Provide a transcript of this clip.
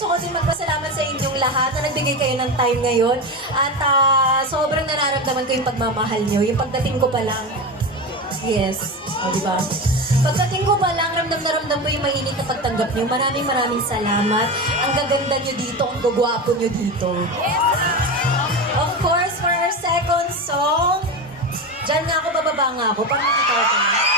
gusto ko din magpasalamat sa inyong lahat na nagbigay kayo ng time ngayon. At sobrang nararamdaman ko yung pagmamahal nyo. Yung pagdating ko pa lang, yes, di ba? Pagdating ko pa lang, ramdam na ramdam ko yung mainit na pagtanggap nyo. Maraming salamat. Ang gaganda nyo dito, ang gagwapo nyo dito. Of course, for our second song, dyan nga ako, bababa nga ako, para makita ko.